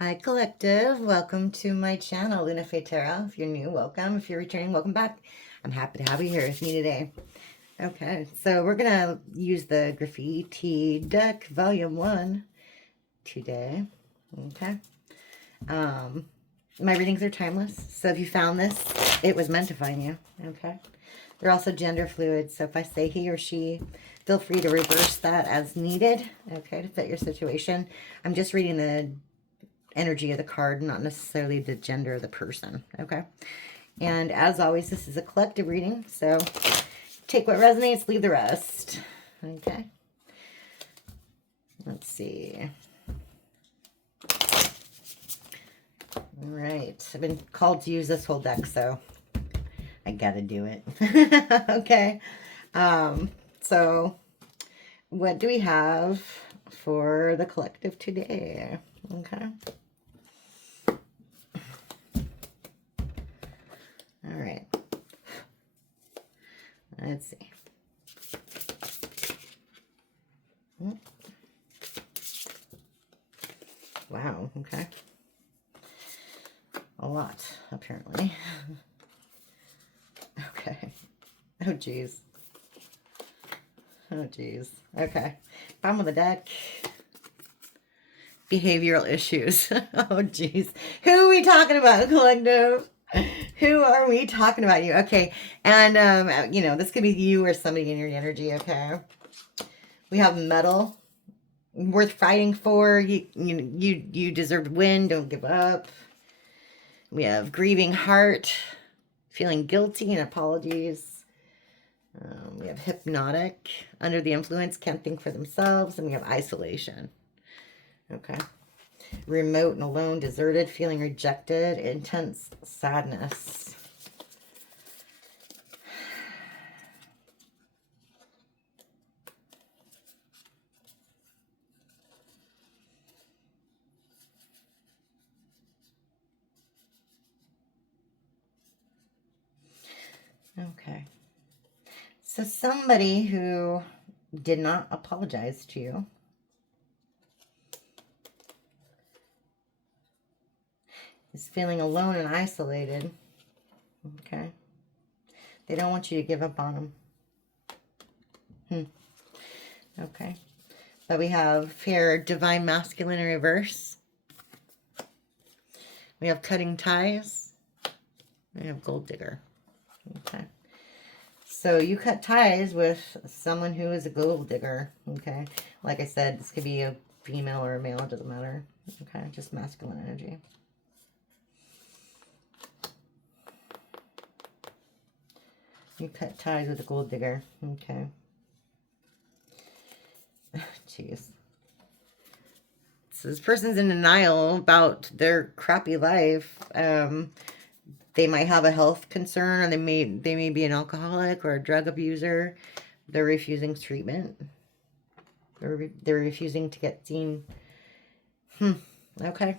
Hi, Collective. Welcome to my channel, LunaFae Tarot. If you're new, welcome. If you're returning, welcome back. I'm happy to have you here with me today. Okay, so we're going to use the Graffiti deck, Volume 1, today. Okay. My readings are timeless, so if you found this, it was meant to find you. Okay. They're also gender fluid, so if I say he or she, feel free to reverse that as needed, okay, to fit your situation. I'm just reading the energy of the card, not necessarily the gender of the person, okay? And as always, this is a collective reading, so take what resonates, leave the rest, okay? Let's see. All right, I've been called to use this whole deck, so I gotta do it. Okay. So what do we have for the collective today? Okay. All right. Let's see. Wow, okay. A lot, apparently. Okay. Oh, geez. Oh, geez. Okay. Bottom of the deck. Behavioral issues. Oh, geez. Who are we talking about, collective? Who are we talking about? You? Okay. And, you know, this could be you or somebody in your energy, okay? We have metal. Worth fighting for. You deserve to win. Don't give up. We have grieving heart. Feeling guilty and apologies. We have hypnotic. Under the influence. Can't think for themselves. And we have isolation. Okay. Remote and alone, deserted, feeling rejected, intense sadness. Okay. So somebody who did not apologize to you is feeling alone and isolated. Okay. They don't want you to give up on them. Okay. But we have here Divine Masculine in reverse. We have Cutting Ties. We have Gold Digger. Okay. So you cut ties with someone who is a gold digger. Okay. Like I said, this could be a female or a male. It doesn't matter. Okay. Just masculine energy. You cut ties with a gold digger. Okay. Jeez. So this person's in denial about their crappy life. They might have a health concern, or they may be an alcoholic or a drug abuser. They're refusing treatment. They're refusing to get seen. Okay.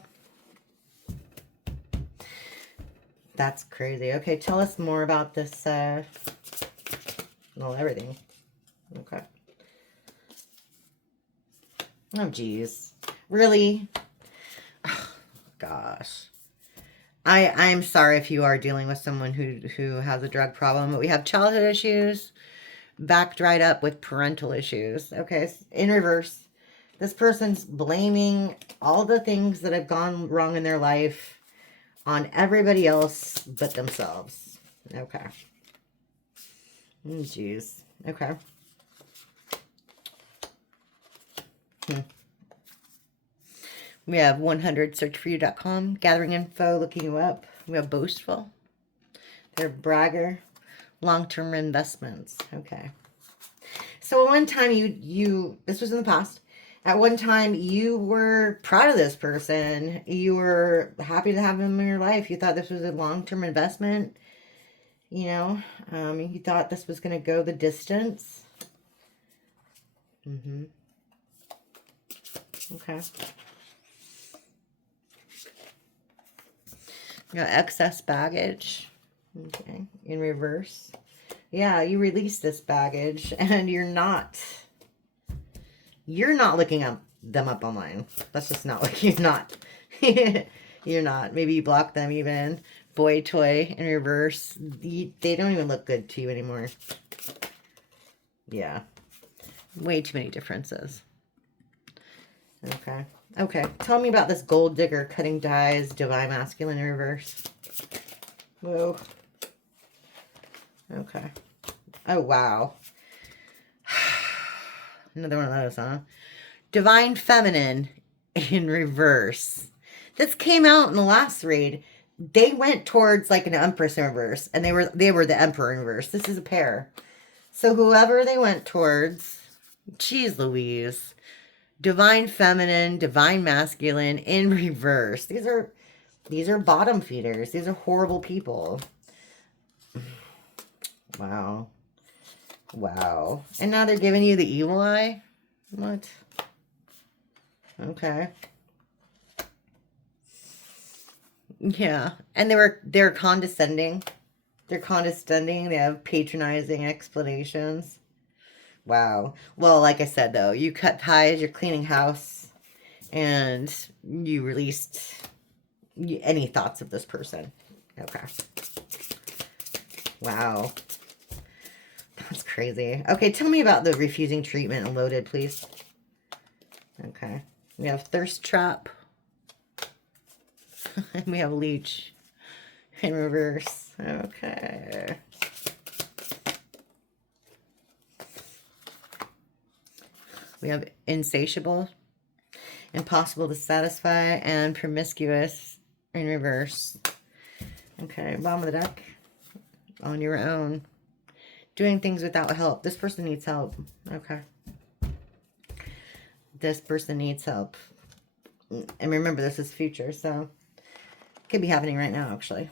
That's crazy. Okay, tell us more about this. Well, everything. Okay. Oh, geez. Really? Oh, gosh. I'm sorry if you are dealing with someone who has a drug problem, but we have childhood issues backed right up with parental issues. Okay, in reverse. This person's blaming all the things that have gone wrong in their life on everybody else but themselves. Okay. Jeez. Okay. We have 100searchforyou.com, gathering info, looking you up. We have boastful. They're bragger. Long-term investments. Okay. So at one time this was in the past. At one time you were proud of this person. You were happy to have them in your life. You thought this was a long-term investment. You know, you thought this was going to go the distance. Okay. You got excess baggage. Okay. In reverse. Yeah, you release this baggage and you're not looking them up online. That's just not like you're not You're not. Maybe you block them even. Boy toy in reverse. They don't even look good to you anymore. Yeah. Way too many differences. Okay. Okay. Tell me about this gold digger cutting dyes, divine masculine in reverse. Whoa. Okay. Oh, wow. Another one of those, huh? Divine feminine in reverse. This came out in the last read. They went towards like an empress in reverse, and they were the emperor in reverse. This is a pair. So whoever they went towards, geez Louise, divine feminine, divine masculine in reverse. These are bottom feeders. These are horrible people. Wow. Wow. And now they're giving you the evil eye? What? Okay. Yeah. And they're condescending. They're condescending. They have patronizing explanations. Wow. Well, like I said, though, you cut ties, you're cleaning house, and you released any thoughts of this person. Okay. Wow. That's crazy. Okay, tell me about the refusing treatment and loaded, please. Okay. We have thirst trap. And we have leech in reverse. Okay. We have insatiable, impossible to satisfy, and promiscuous in reverse. Okay, bottom of the deck. On your own. Doing things without help. This person needs help. Okay. This person needs help. And remember, this is future, so it could be happening right now, actually.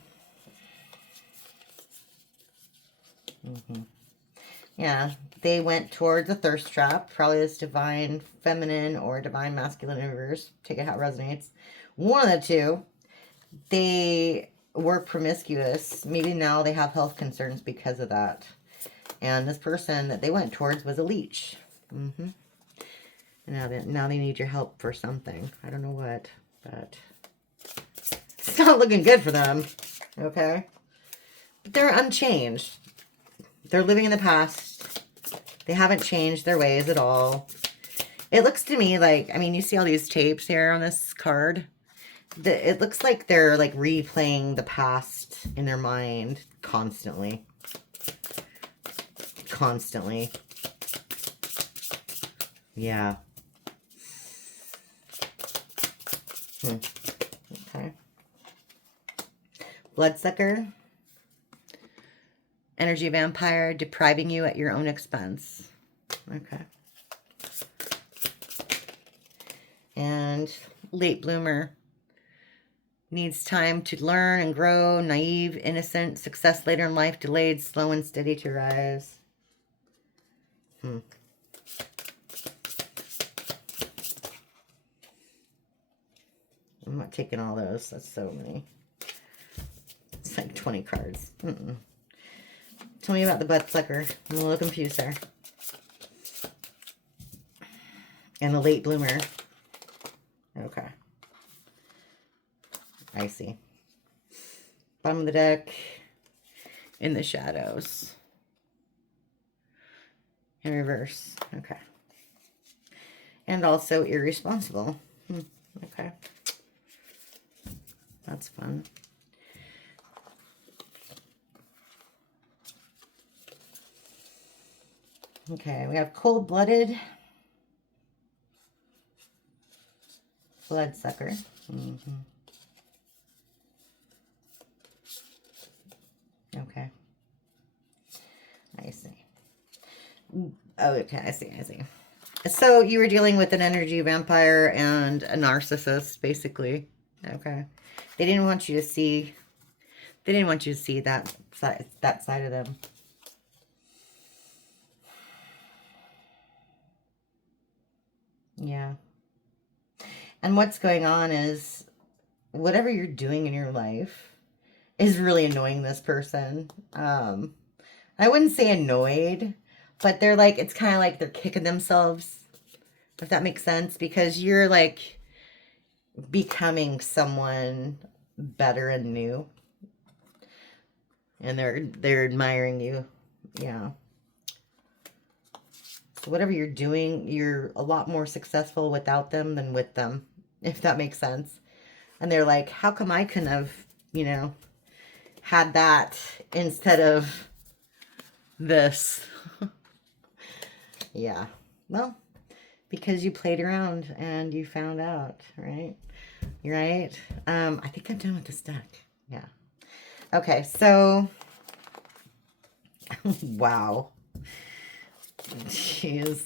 Yeah, they went towards a thirst trap. Probably this divine feminine or divine masculine in reverse. Take it how it resonates. One of the two. They were promiscuous. Maybe now they have health concerns because of that. And this person that they went towards was a leech. Now they need your help for something. I don't know what, but it's not looking good for them. Okay? But they're unchanged. They're living in the past. They haven't changed their ways at all. It looks to me like, I mean, you see all these tapes here on this card. It looks like they're like replaying the past in their mind constantly. Constantly. Yeah. Okay. Bloodsucker. Energy vampire, depriving you at your own expense. Okay. And late bloomer. Needs time to learn and grow. Naive, innocent. Success later in life. Delayed, slow and steady to rise. I'm not taking all those. That's so many. It's like 20 cards. Tell me about the bloodsucker. I'm a little confused there. And the late bloomer. Okay. I see. Bottom of the deck. In the shadows. In reverse. Okay. And also irresponsible. Okay. That's fun. Okay, we have cold-blooded. Bloodsucker. Okay. I see. Oh, okay, I see. So you were dealing with an energy vampire and a narcissist, basically. Okay. They didn't want you to see that side of them. Yeah. And what's going on is whatever you're doing in your life is really annoying this person. I wouldn't say annoyed, but they're like, it's kind of like they're kicking themselves, if that makes sense, because you're like, becoming someone better and new. And they're admiring you. Yeah. So whatever you're doing, you're a lot more successful without them than with them, if that makes sense. And they're like, how come I couldn't have, you know, had that instead of this? Yeah. Well, because you played around and you found out, right? Right? I think I'm done with this deck. Yeah. Okay, so wow. Jeez.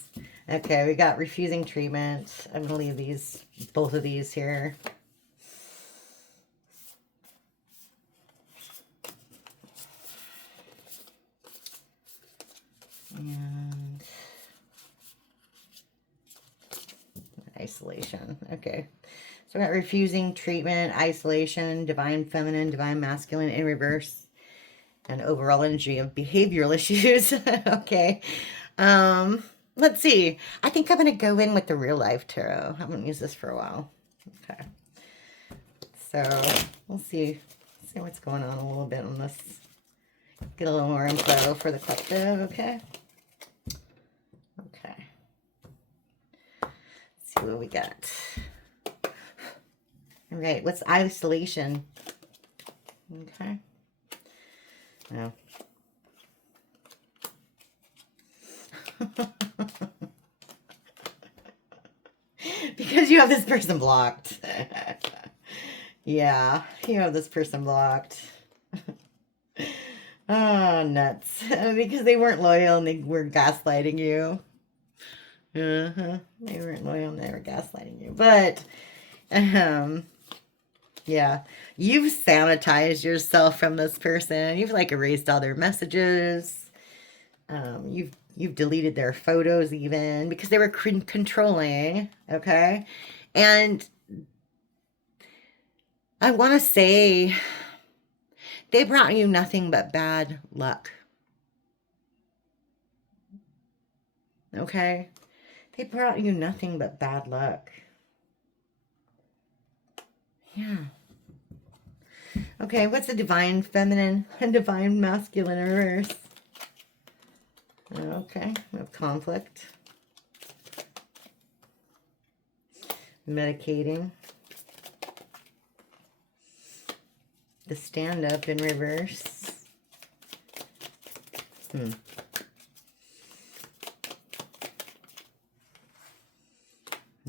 Okay, we got refusing treatment. I'm gonna leave these, both of these here. And isolation. Okay. So we got refusing treatment, isolation, divine feminine, divine masculine in reverse, and overall energy of behavioral issues. Okay. Let's see. I think I'm gonna go in with the real life tarot. I haven't used this for a while. Okay. So we'll see what's going on a little bit on this. Get a little more info for the collective, okay? Okay. Let's see what we got. All right, what's isolation? Okay. No. Because you have this person blocked. Yeah, you have this person blocked. Oh, nuts. Because they weren't loyal and they were gaslighting you. They weren't loyal and they were gaslighting you. But, yeah, you've sanitized yourself from this person. You've like erased all their messages. You've deleted their photos even because they were controlling. Okay, and I want to say they brought you nothing but bad luck. Okay, they brought you nothing but bad luck. Yeah. Okay, what's a divine feminine and divine masculine in reverse? Okay, we have conflict. Medicating. The stand-up in reverse.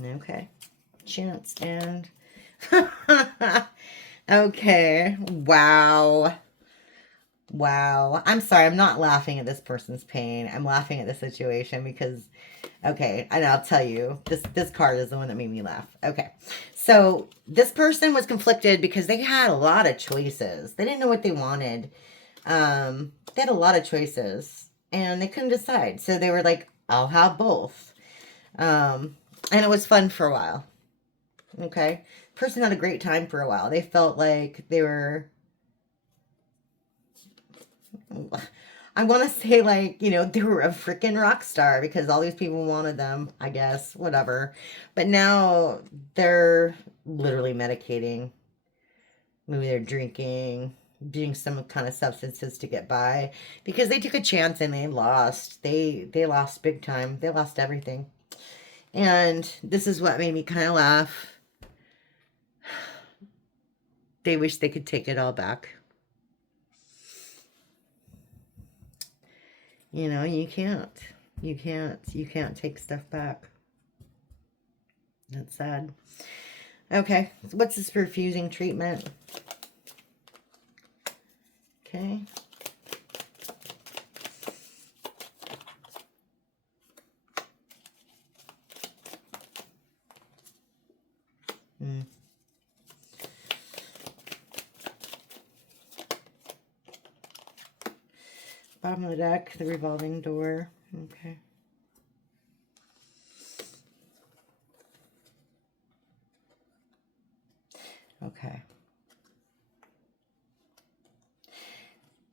Okay. Chance and... Okay. Wow. Wow. I'm sorry. I'm not laughing at this person's pain. I'm laughing at the situation because, okay, and I'll tell you, this card is the one that made me laugh. Okay. So this person was conflicted because they had a lot of choices. They didn't know what they wanted. They had a lot of choices and they couldn't decide. So they were like, I'll have both. And it was fun for a while. Okay. Person had a great time for a while. They felt like they were, I want to say like, you know, they were a freaking rock star because all these people wanted them, I guess, whatever. But now they're literally medicating. Maybe they're drinking, doing some kind of substances to get by because they took a chance and they lost. They lost big time. They lost everything. And this is what made me kind of laugh. They wish they could take it all back. You know, you can't. You can't take stuff back. That's sad. Okay, so what's this refusing treatment? Okay. Bottom of the deck, the revolving door. Okay. Okay.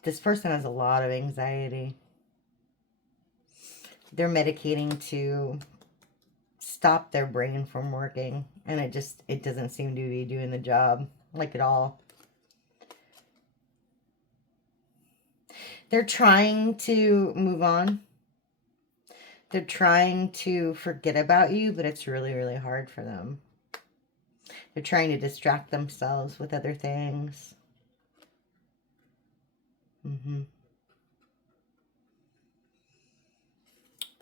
This person has a lot of anxiety. They're medicating to stop their brain from working. And it doesn't seem to be doing the job, like, at all. They're trying to move on. They're trying to forget about you, but it's really, really hard for them. They're trying to distract themselves with other things.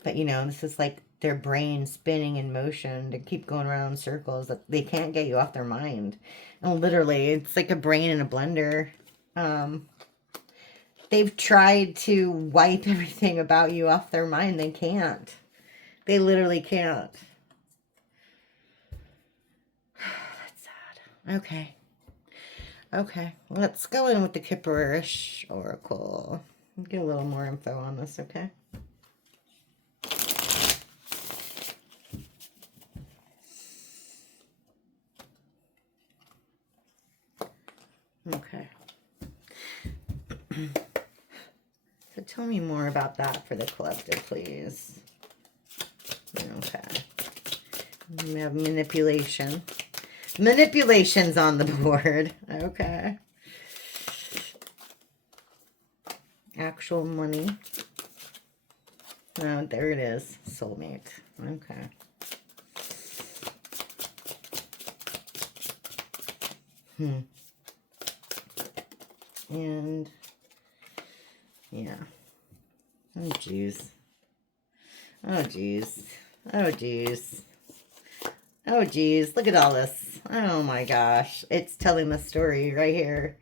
But, you know, this is like their brain spinning in motion to keep going around in circles. That they can't get you off their mind. And literally, it's like a brain in a blender. They've tried to wipe everything about you off their mind. They can't. They literally can't. That's sad. Okay. Okay. Let's go in with the Kipperish Oracle. Get a little more info on this, okay? Okay. So tell me more about that for the collective, please. Okay. We have manipulation. Manipulation's on the board. Okay. Actual money. Oh, there it is. Soulmate. Okay. And yeah. Oh jeez. Oh jeez. Oh jeez. Oh jeez. Look at all this. Oh my gosh. It's telling the story right here.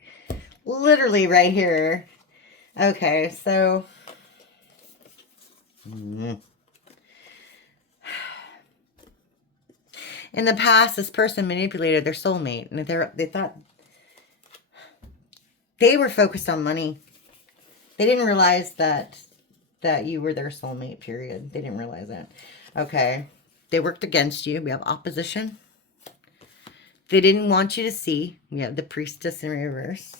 Literally right here. Okay, so in the past, this person manipulated their soulmate, and they thought they were focused on money. They didn't realize that you were their soulmate, period. They didn't realize that. Okay. They worked against you. We have opposition. They didn't want you to see. We have the priestess in reverse.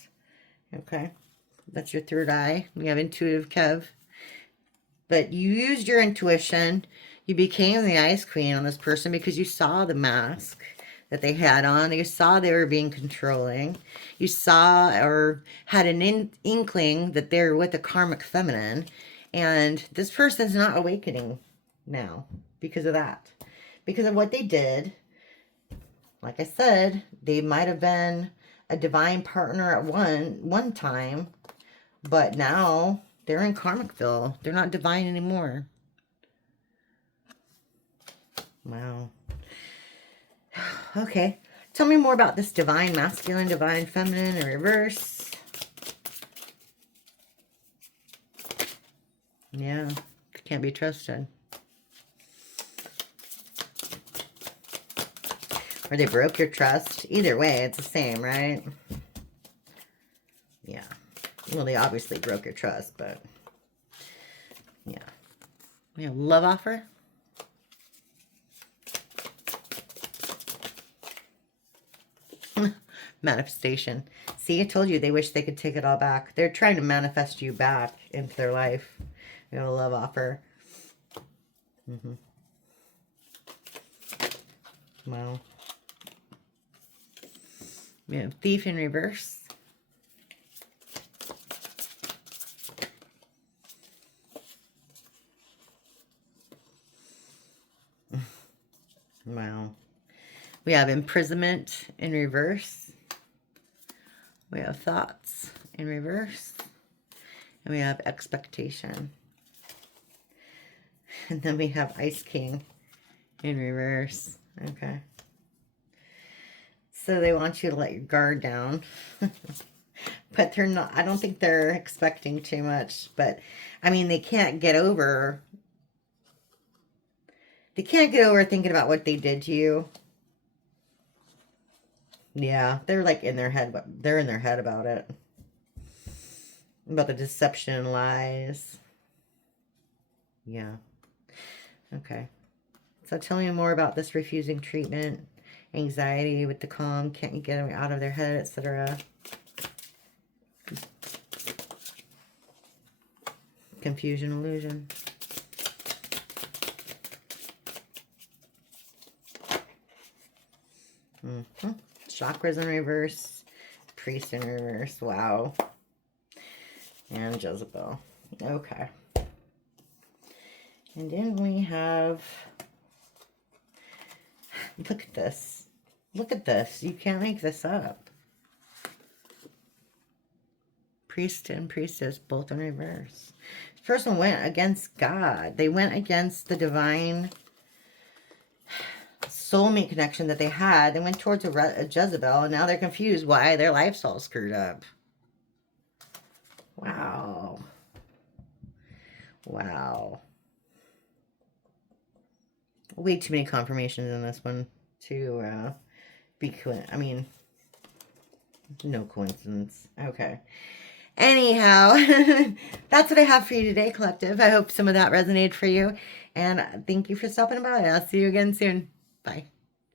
Okay. That's your third eye. We have intuitive Kev. But you used your intuition. You became the ice queen on this person because you saw the mask that they had on. You saw they were being controlling. You saw or had an inkling that they're with a karmic feminine. And this person's not awakening now because of that. Because of what they did. Like I said, they might have been a divine partner at one time. But now they're in Karmicville. They're not divine anymore. Wow. Okay. Tell me more about this divine masculine, divine feminine in reverse. Yeah. Can't be trusted. Or they broke your trust. Either way, it's the same, right? Yeah. Well, they obviously broke your trust, but yeah. We have love offer. Manifestation. See, I told you they wish they could take it all back. They're trying to manifest you back into their life. We have a love offer. Wow. We have thief in reverse. Wow. We have imprisonment in reverse. We have thoughts in reverse. And we have expectation. And then we have Ice King in reverse. Okay. So they want you to let your guard down. But they're not, I don't think they're expecting too much. But, I mean, they can't get over thinking about what they did to you. Yeah, they're like in their head. They're in their head about it. About the deception and lies. Yeah. Okay. So tell me more about this refusing treatment, anxiety with the calm, can't get them out of their head, etc. Confusion, illusion. Chakras in reverse. Priest in reverse. Wow. And Jezebel. Okay. And then we have... Look at this. Look at this. You can't make this up. Priest and priestess, both in reverse. This person went against God. They went against the divine soulmate connection that they had. They went towards a Jezebel, and now they're confused why their life's all screwed up. Wow. Wow. Way too many confirmations in this one to be I mean, no coincidence. Okay. Anyhow, that's what I have for you today, collective. I hope some of that resonated for you. And thank you for stopping by. I'll see you again soon. Bye.